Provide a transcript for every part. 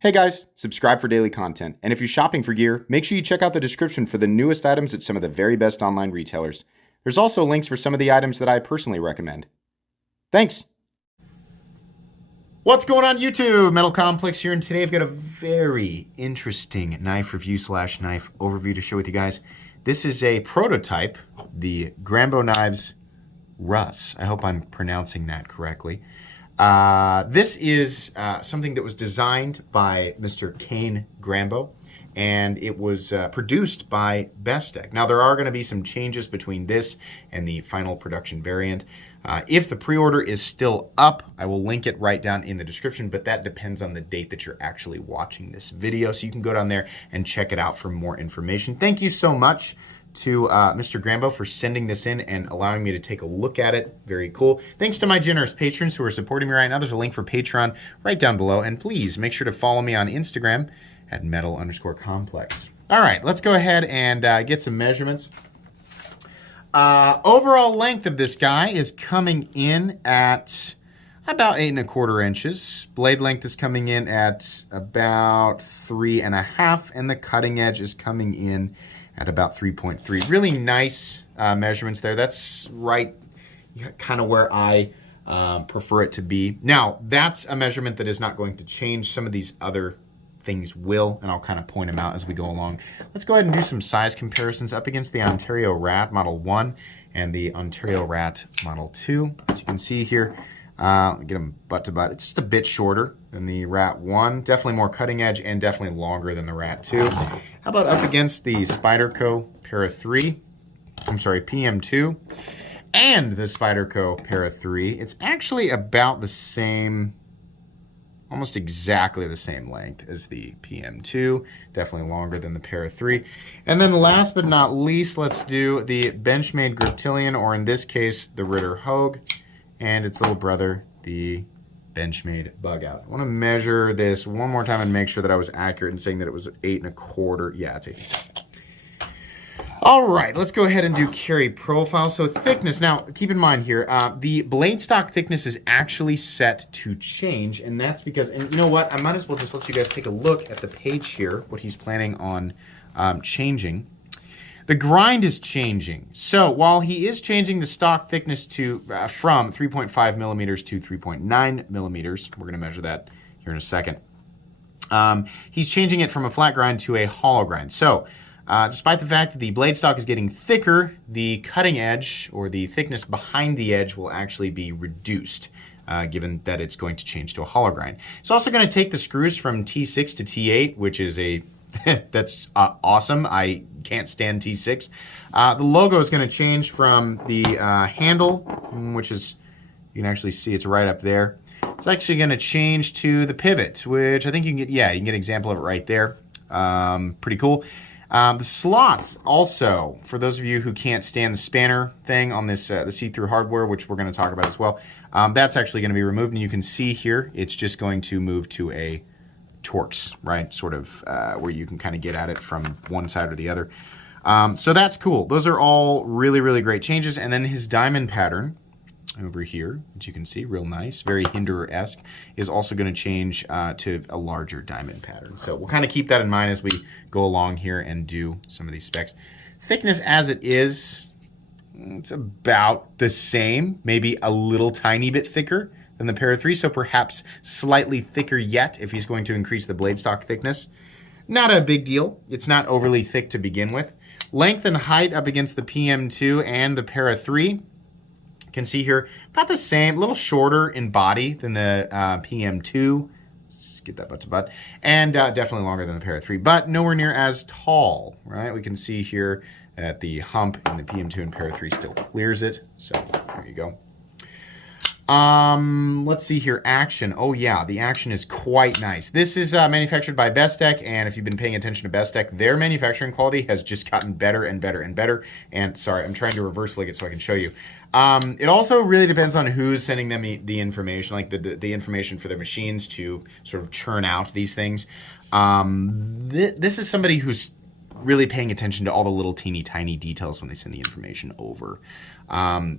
Hey guys, subscribe for daily content. And if you're shopping for gear, make sure you check out the description for the newest items at some of the very best online retailers. There's also links for some of the items that I personally recommend. Thanks! What's going on YouTube? Metal Complex here, and today I've got a very interesting knife review / knife overview to share with you guys. This is a prototype, the Grambeau Knives Russ. I hope I'm pronouncing that correctly. This is something that was designed by Mr. Kane Grambeau, and it was produced by Bestech. Now, there are going to be some changes between this and the final production variant. If the pre-order is still up, I will link it right down in the description, but that depends on the date that you're actually watching this video. So you can go down there and check it out for more information. Thank you so much to Mr. Grambeau for sending this in and allowing me to take a look at it. Very cool. Thanks to my generous patrons who are supporting me right now. There's a link for Patreon right down below. And please make sure to follow me on Instagram at metal_complex. All right, let's go ahead and get some measurements. Overall length of this guy is coming in at about 8 1/4 inches. Blade length is coming in at about 3 1/2, and the cutting edge is coming in at about 3.3. Really nice measurements there. That's right kind of where I prefer it to be. Now, that's a measurement that is not going to change. Some of these other things will, and I'll kind of point them out as we go along. Let's go ahead and do some size comparisons up against the Ontario Rat Model 1 and the Ontario Rat Model 2. As you can see here, get them butt to butt. It's just a bit shorter than the Rat 1. Definitely more cutting edge and definitely longer than the Rat 2. How about up against the Spyderco Para 3? I'm sorry, PM2 and the Spyderco Para 3. It's actually about the same, almost exactly the same length as the PM2. Definitely longer than the Para 3. And then last but not least, let's do the Benchmade Griptilian, or in this case, the Ritter Hogue, and its little brother, the Benchmade Bug Out. I want to measure this one more time and make sure that I was accurate in saying that it was 8 1/4. Yeah, it's 8. All right, let's go ahead and do carry profile. So thickness, now keep in mind here, the blade stock thickness is actually set to change, and that's because, and you know what, I might as well just let you guys take a look at the page here, what he's planning on changing. The grind is changing. So while he is changing the stock thickness to from 3.5 millimeters to 3.9 millimeters, we're gonna measure that here in a second. He's changing it from a flat grind to a hollow grind. So despite the fact that the blade stock is getting thicker, the cutting edge, or the thickness behind the edge, will actually be reduced, given that it's going to change to a hollow grind. It's also going to take the screws from T6 to T8, which is a that's awesome. I can't stand T6. The logo is going to change from the handle, which is, you can actually see it's right up there. It's actually going to change to the pivot, which I think you can get, yeah, you can get an example of it right there. Pretty cool. The slots also, for those of you who can't stand the spanner thing on this the see-through hardware, which we're going to talk about as well, that's actually going to be removed, and you can see here it's just going to move to a Torx, right? Sort of where you can kind of get at it from one side or the other. So that's cool. Those are all really, really great changes. And then his diamond pattern over here, which you can see, real nice, very Hinderer-esque, is also going to change to a larger diamond pattern. So we'll kind of keep that in mind as we go along here and do some of these specs. Thickness as it is, it's about the same, maybe a little tiny bit thicker than the Para 3, so perhaps slightly thicker yet if he's going to increase the blade stock thickness. Not a big deal. It's not overly thick to begin with. Length and height up against the PM2 and the Para 3. You can see here about the same, a little shorter in body than the PM2. Let's get that butt to butt. And definitely longer than the Para 3, but nowhere near as tall, right? We can see here that the hump in the PM2 and Para 3 still clears it. So there you go. Let's see here, action. Oh yeah, the action is quite nice. This is manufactured by Bestech, and if you've been paying attention to Bestech, their manufacturing quality has just gotten better and better and better. And sorry, I'm trying to reverse link it so I can show you. It also really depends on who's sending them the information, like the information for their machines to sort of churn out these things. This is somebody who's really paying attention to all the little teeny tiny details when they send the information over.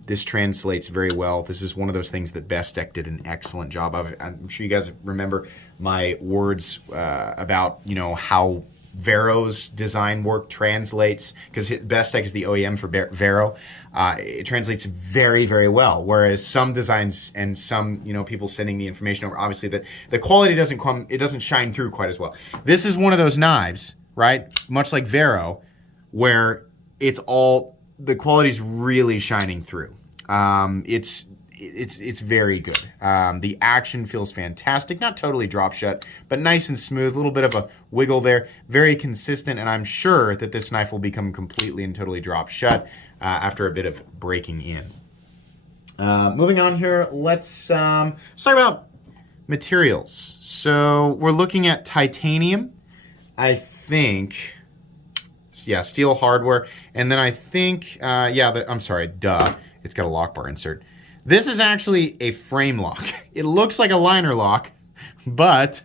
This translates very well. This is one of those things that Bestech did an excellent job of. I'm sure you guys remember my words about, you know, how Vero's design work translates, because Bestech is the OEM for Vero. It translates very, very well. Whereas some designs and some, you know, people sending the information over, obviously the quality doesn't shine through quite as well. This is one of those knives, right? Much like Vero, where the quality's really shining through. It's very good. The action feels fantastic. Not totally drop shut, but nice and smooth. A little bit of a wiggle there. Very consistent, and I'm sure that this knife will become completely and totally drop shut after a bit of breaking in. Moving on here, let's talk about materials. So we're looking at titanium, I think. Yeah, steel hardware. And then I think, I'm sorry, duh. It's got a lock bar insert. This is actually a frame lock. It looks like a liner lock, but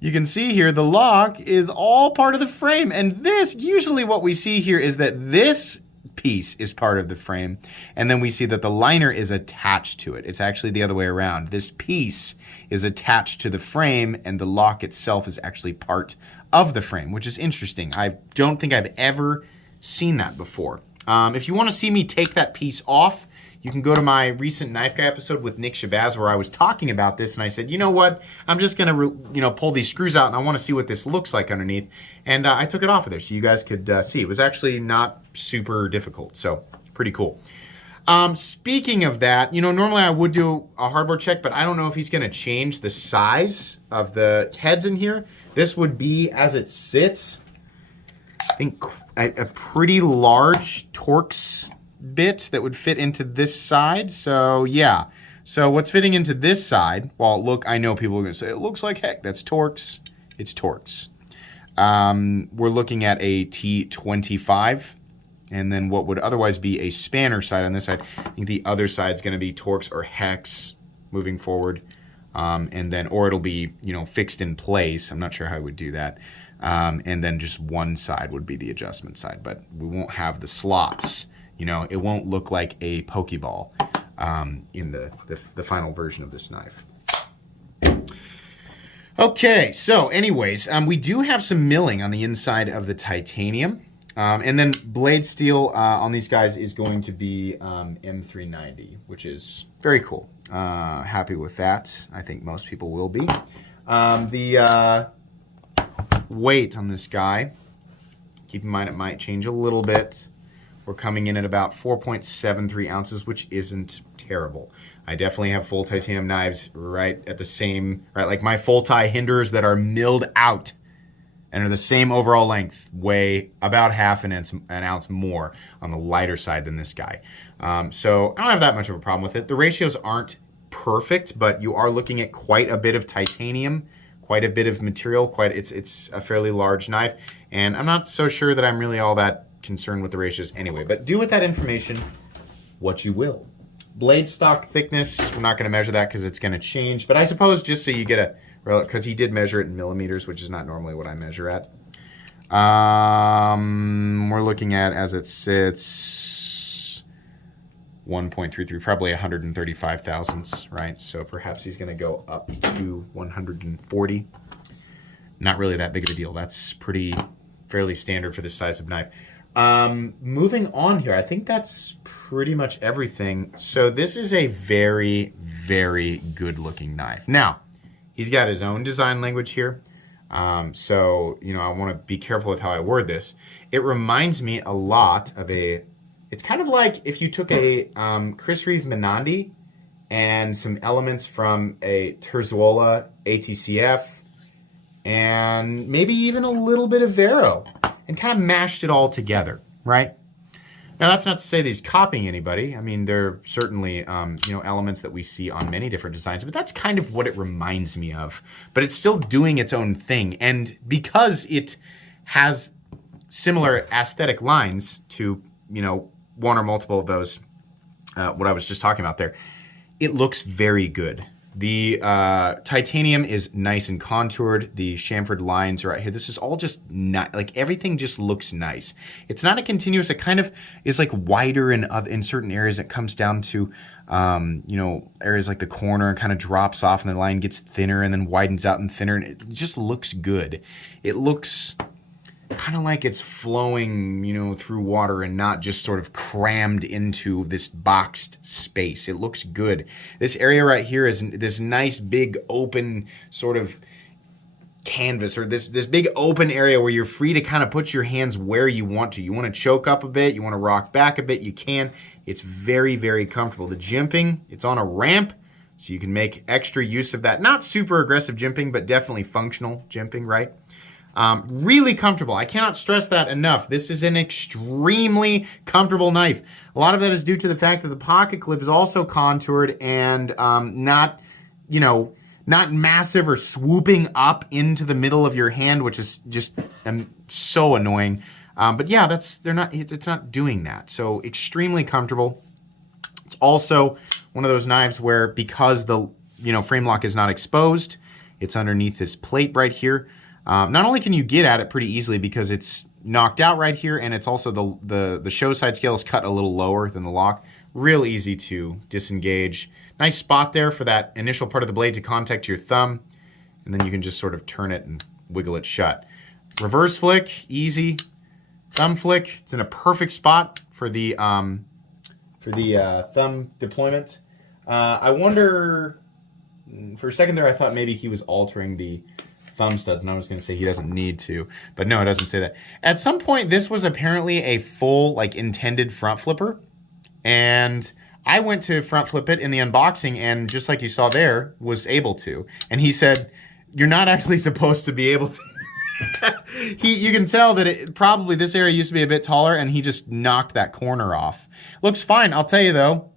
you can see here the lock is all part of the frame. And this, usually what we see here is that this piece is part of the frame, and then we see that the liner is attached to it. It's actually the other way around. This piece is attached to the frame, and the lock itself is actually part of the frame, which is interesting. I don't think I've ever seen that before. If you want to see me take that piece off, you can go to my recent Knife Guy episode with Nick Shabazz, where I was talking about this, and I said, you know what, I'm just going to pull these screws out, and I want to see what this looks like underneath. And I took it off of there so you guys could see. It was actually not super difficult, so pretty cool. Speaking of that, you know, normally I would do a hardware check, but I don't know if he's going to change the size of the heads in here. This would be, as it sits, I think a pretty large Torx bit that would fit into this side. So yeah, so what's fitting into this side, well, I know people are going to say, it looks like heck, that's Torx. It's Torx. We're looking at a T25, and then what would otherwise be a spanner side on this side. I think the other side's going to be Torx or hex moving forward. And then, or it'll be, you know, fixed in place. I'm not sure how I would do that. And then just one side would be the adjustment side, but we won't have the slots. You know, it won't look like a Pokeball in the final version of this knife. Okay, so anyways, we do have some milling on the inside of the titanium. And then blade steel on these guys is going to be M390, which is very cool. Happy with that. I think most people will be. The weight on this guy, keep in mind it might change a little bit. We're coming in at about 4.73 ounces, which isn't terrible. I definitely have full titanium knives right at the same, like my full tie hinders that are milled out and are the same overall length, weigh about half an ounce more on the lighter side than this guy. So I don't have that much of a problem with it. The ratios aren't perfect, but you are looking at quite a bit of titanium, quite a bit of material. It's a fairly large knife, and I'm not so sure that I'm really all that concerned with the ratios anyway. But do with that information what you will. Blade stock thickness, we're not going to measure that because it's going to change. But I suppose just so you get a, because he did measure it in millimeters, which is not normally what I measure at. We're looking at, as it sits, 1.33, probably 135 thousandths, right? So perhaps he's going to go up to 140. Not really that big of a deal. That's fairly standard for this size of knife. Moving on here, I think that's pretty much everything. So this is a very, very good looking knife. Now, he's got his own design language here. So, you know, I want to be careful with how I word this. It reminds me a lot of it's kind of like if you took a Chris Reeve Menandi and some elements from a Terzuola ATCF and maybe even a little bit of Vero and kind of mashed it all together, right? Now, that's not to say that he's copying anybody. I mean, there are certainly, elements that we see on many different designs, but that's kind of what it reminds me of. But it's still doing its own thing. And because it has similar aesthetic lines to, one or multiple of those, what I was just talking about there, it looks very good. The titanium is nice and contoured. The chamfered lines are right here. This is all just not, like, everything just looks nice. It's not a continuous. It kind of is like wider in certain areas. It comes down to, you know, areas like the corner and kind of drops off, and the line gets thinner and then widens out and thinner. And it just looks good. It looks kind of like it's flowing, you know, through water and not just sort of crammed into this boxed space. It looks good. This area right here is this nice big open sort of canvas, or this big open area where you're free to kind of put your hands where you want to. You want to choke up a bit, you want to rock back a bit, you can. It's very, very comfortable. The jimping, it's on a ramp, so you can make extra use of that. Not super aggressive jimping, but definitely functional jimping, right? Really comfortable. I cannot stress that enough. This is an extremely comfortable knife. A lot of that is due to the fact that the pocket clip is also contoured and not, you know, not massive or swooping up into the middle of your hand, which is just so annoying. But yeah, it's not doing that. So extremely comfortable. It's also one of those knives where, because the, you know, frame lock is not exposed, it's underneath this plate right here. Not only can you get at it pretty easily because it's knocked out right here, and it's also the show side scale is cut a little lower than the lock. Real easy to disengage. Nice spot there for that initial part of the blade to contact your thumb, and then you can just sort of turn it and wiggle it shut. Reverse flick, easy. Thumb flick, it's in a perfect spot for the thumb deployment. I wonder, for a second there, I thought maybe he was altering the thumb studs, and I was going to say he doesn't need to, but no, it doesn't say that. At some point, this was apparently a full, like, intended front flipper, and I went to front flip it in the unboxing, and just like you saw there, was able to. And he said, you're not actually supposed to be able to. You can tell that probably this area used to be a bit taller, and he just knocked that corner off. Looks fine. I'll tell you though,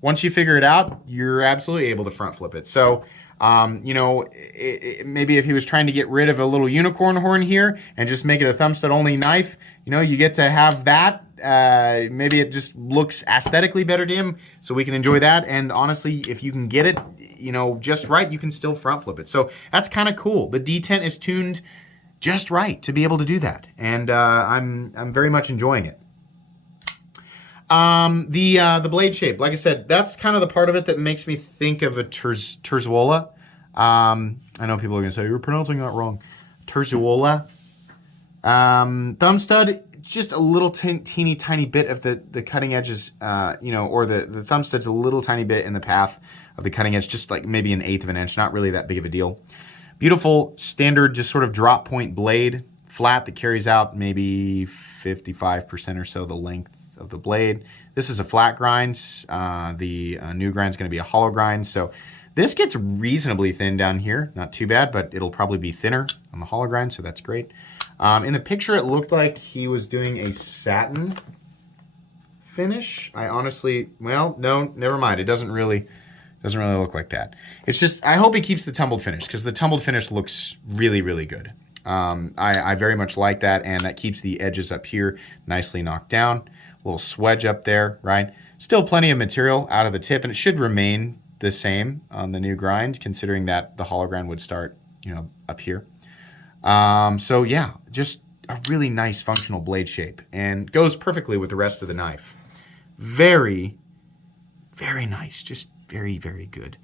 once you figure it out, you're absolutely able to front flip it. So, you know, maybe if he was trying to get rid of a little unicorn horn here and just make it a thumb stud only knife, you know, you get to have that. Maybe it just looks aesthetically better to him, so we can enjoy that. And honestly, if you can get it, you know, just right, you can still front flip it. So that's kind of cool. The detent is tuned just right to be able to do that, and I'm very much enjoying it. The blade shape, like I said, that's kind of the part of it that makes me think of a terzuola. I know people are gonna say you're pronouncing that wrong. Terzuola. Thumb stud, just a little teeny tiny bit of the cutting edges, you know, or the thumb stud's a little tiny bit in the path of the cutting edge, just like maybe 1/8 of an inch, not really that big of a deal. Beautiful standard, just sort of drop point blade, flat, that carries out maybe 55% or so the length of the blade. This is a flat grind. The new grind is going to be a hollow grind. So this gets reasonably thin down here. Not too bad, but it'll probably be thinner on the hollow grind, so that's great. In the picture, it looked like he was doing a satin finish. I honestly, well, no, never mind. It doesn't really look like that. It's just, I hope he keeps the tumbled finish, because the tumbled finish looks really, really good. I very much like that, and that keeps the edges up here nicely knocked down. A little swedge up there, right? Still plenty of material out of the tip, and it should remain the same on the new grind, considering that the hollow grind would start, you know, up here. So yeah, just a really nice functional blade shape, and goes perfectly with the rest of the knife. Very, very nice. Just very, very good.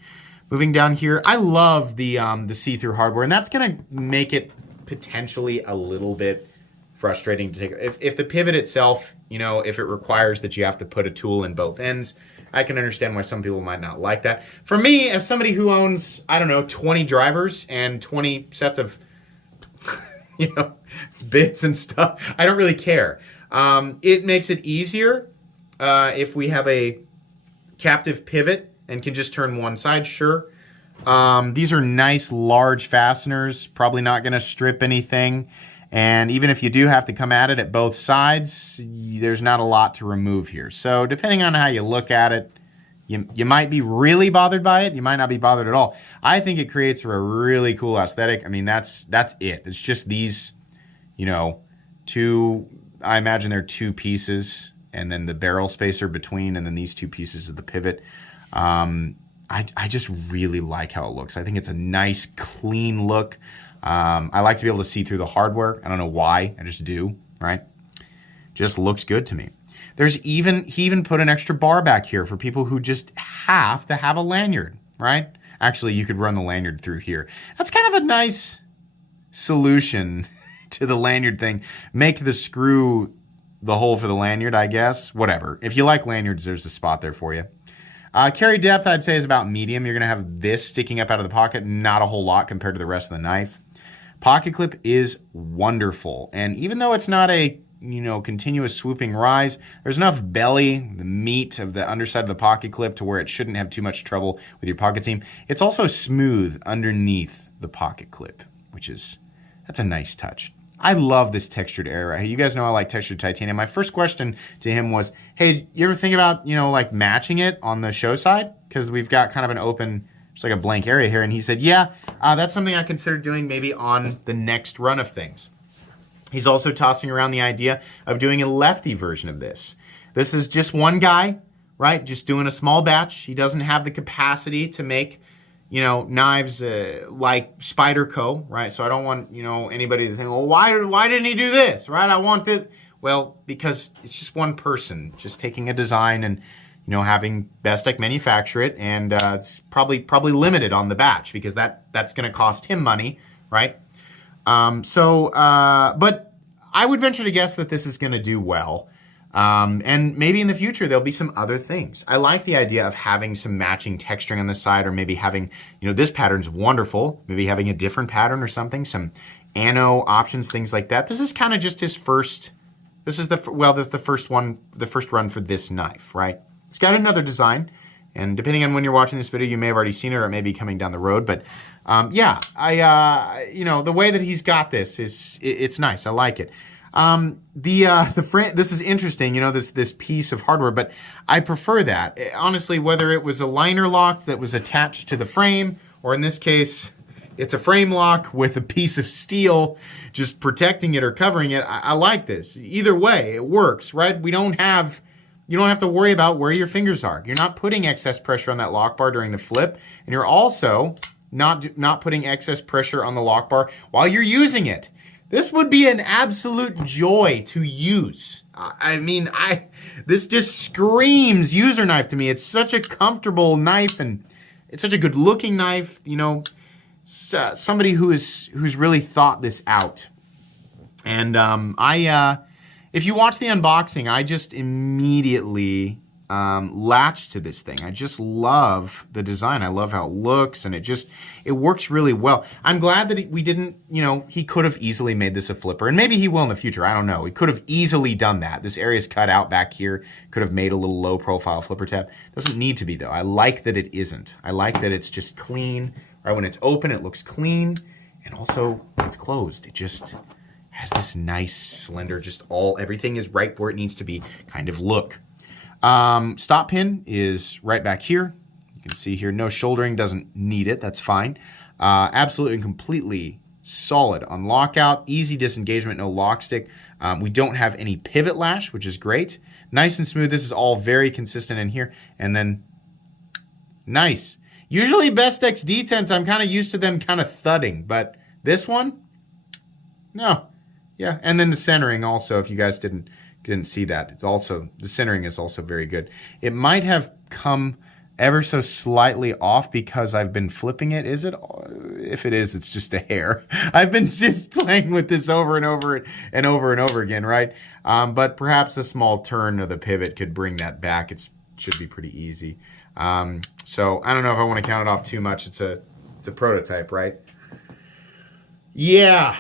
Moving down here, I love the see-through hardware, and that's gonna make it potentially a little bit frustrating to take. If the pivot itself, you know, if it requires that you have to put a tool in both ends, I can understand why some people might not like that. For me, as somebody who owns, I don't know, 20 drivers and 20 sets of, you know, bits and stuff, I don't really care. It makes it easier if we have a captive pivot and can just turn one side, sure. These are nice large fasteners, probably not gonna strip anything. And even if you do have to come at it at both sides, there's not a lot to remove here. So depending on how you look at it, you might be really bothered by it. You might not be bothered at all. I think it creates for a really cool aesthetic. I mean, that's it. It's just these, you know, two, I imagine they're two pieces, and then the barrel spacer between, and then these two pieces of the pivot. I just really like how it looks. I think it's a nice, clean look. I like to be able to see through the hardware. I don't know why. I just do, right? Just looks good to me. He even put an extra bar back here for people who just have to have a lanyard, right? Actually, you could run the lanyard through here. That's kind of a nice solution to the lanyard thing. Make the screw the hole for the lanyard, I guess. Whatever. If you like lanyards, there's a spot there for you. Carry depth, I'd say, is about medium. You're going to have this sticking up out of the pocket. Not a whole lot compared to the rest of the knife. Pocket clip is wonderful. And even though it's not a continuous swooping rise, there's enough belly, the meat of the underside of the pocket clip to where it shouldn't have too much trouble with your pocket seam. It's also smooth underneath the pocket clip, that's a nice touch. I love this textured area. You guys know I like textured titanium. My first question to him was, hey, you ever think about, like matching it on the show side? Because we've got kind of an open, just like a blank area here. And he said, yeah, that's something I consider doing maybe on the next run of things. He's also tossing around the idea of doing a lefty version of this. This is just one guy, right? Just doing a small batch. He doesn't have the capacity to make, knives like Spyderco, right? So I don't want, anybody to think, well, why didn't he do this, right? I want it. Well, because it's just one person just taking a design and, having Bestech manufacture it, and it's probably limited on the batch because that's going to cost him money, right? But I would venture to guess that this is going to do well. And maybe in the future, there'll be some other things. I like the idea of having some matching texturing on the side, or maybe having, this pattern's wonderful. Maybe having a different pattern or something, some ano options, things like that. This is kind of just his first, this is the first run for this knife, right? It's got another design. And depending on when you're watching this video, you may have already seen it, or it may be coming down the road. But yeah, the way that he's got this it's nice. I like it. The frame, this is interesting, this piece of hardware, but I prefer that. Honestly, whether it was a liner lock that was attached to the frame, or in this case, it's a frame lock with a piece of steel just protecting it or covering it, I like this. Either way, it works, right? You don't have to worry about where your fingers are. You're not putting excess pressure on that lock bar during the flip, and you're also not putting excess pressure on the lock bar while you're using it. This would be an absolute joy to use. This just screams user knife to me. It's such a comfortable knife, and it's such a good looking knife. Somebody who's really thought this out. And if you watch the unboxing, I just immediately latched to this thing. I just love the design. I love how it looks, and it works really well. I'm glad that we didn't, he could have easily made this a flipper, and maybe he will in the future. I don't know. He could have easily done that. This area's cut out back here. Could have made a little low profile flipper tab. Doesn't need to be though. I like that it isn't. I like that it's just clean. Right when it's open, it looks clean, and also when it's closed, it just has this nice slender, everything is right where it needs to be kind of look. Stop pin is right back here. You can see here, no shouldering, doesn't need it, that's fine. Absolutely and completely solid on lockout, easy disengagement, no lock stick. We don't have any pivot lash, which is great. Nice and smooth, this is all very consistent in here. And then, nice. Usually Bestech's detents, I'm kind of used to them kind of thudding, but this one, no. Yeah, and then the centering also, if you guys didn't see that, it's also, the centering is also very good. It might have come ever so slightly off because I've been flipping it. Is it? If it is, it's just a hair. I've been just playing with this over and over and over and over again, right? But perhaps a small turn of the pivot could bring that back. It should be pretty easy. So I don't know if I want to count it off too much. It's a prototype, right? Yeah,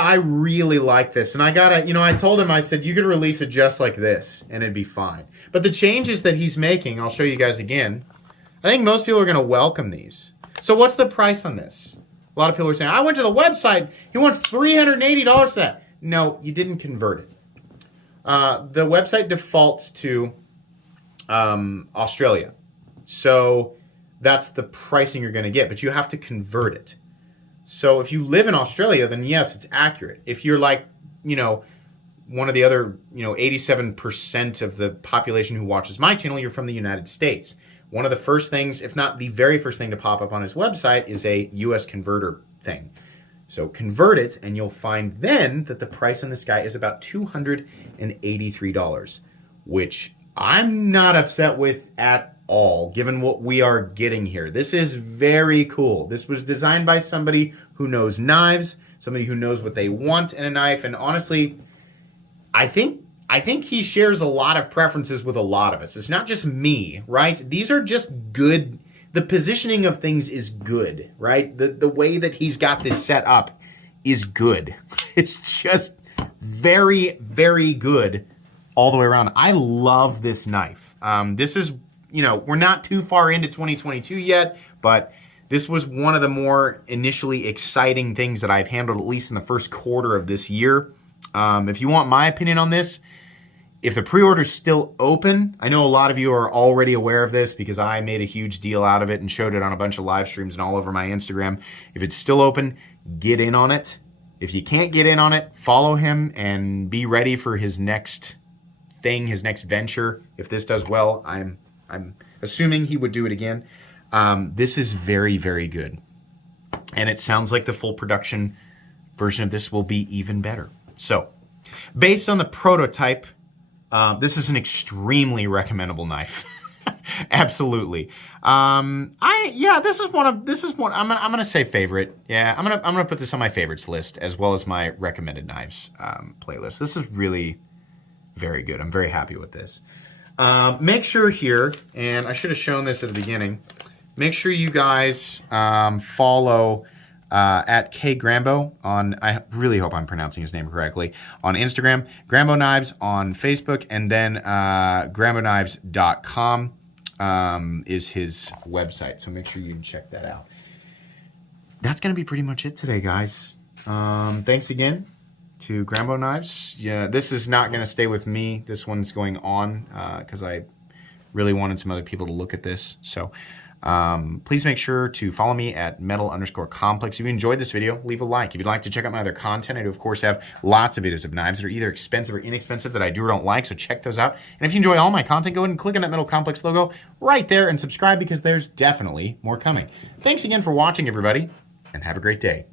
I really like this. And I told him, I said, you could release it just like this and it'd be fine. But the changes that he's making, I'll show you guys again. I think most people are going to welcome these. So what's the price on this? A lot of people are saying, I went to the website. He wants $380 for that. No, you didn't convert it. The website defaults to Australia. So that's the pricing you're going to get, but you have to convert it. So if you live in Australia, then yes, it's accurate. If you're like, one of the other, 87% of the population who watches my channel, you're from the United States. one of the first things, if not the very first thing to pop up on his website, is a US converter thing. So convert it, and you'll find then that the price on this guy is about $283, which I'm not upset with at all, given what we are getting here. This is very cool. This was designed by somebody who knows knives, somebody who knows what they want in a knife, and honestly, I think he shares a lot of preferences with a lot of us. It's not just me, right? These are just good. The positioning of things is good, right? The way that he's got this set up is good. It's just very, very good all the way around. I love this knife. This is, you know, we're not too far into 2022 yet, but this was one of the more initially exciting things that I've handled, at least in the first quarter of this year. If you want my opinion on this, if the pre-order's still open, I know a lot of you are already aware of this because I made a huge deal out of it and showed it on a bunch of live streams and all over my Instagram. If it's still open, get in on it. If you can't get in on it, follow him and be ready for his next thing, his next venture. If this does well, I'm assuming he would do it again. This is very, very good. And it sounds like the full production version of this will be even better. So, based on the prototype, this is an extremely recommendable knife. Absolutely. This is one. I'm gonna say favorite. Yeah, I'm gonna put this on my favorites list as well as my recommended knives playlist. This is really very good. I'm very happy with this. Make sure here, and I should have shown this at the beginning. Make sure you guys follow at Grambeau on, I really hope I'm pronouncing his name correctly, on Instagram, Grambeau Knives on Facebook, and then GrambeauKnives.com is his website. So make sure you can check that out. That's going to be pretty much it today, guys. Thanks again to Grambeau Knives. Yeah, this is not going to stay with me. This one's going on because I really wanted some other people to look at this. So please make sure to follow me at metal_complex. If you enjoyed this video, leave a like. If you'd like to check out my other content, I do of course have lots of videos of knives that are either expensive or inexpensive that I do or don't like, so check those out. And if you enjoy all my content, go ahead and click on that Metal Complex logo right there and subscribe because there's definitely more coming. Thanks again for watching, everybody, and have a great day.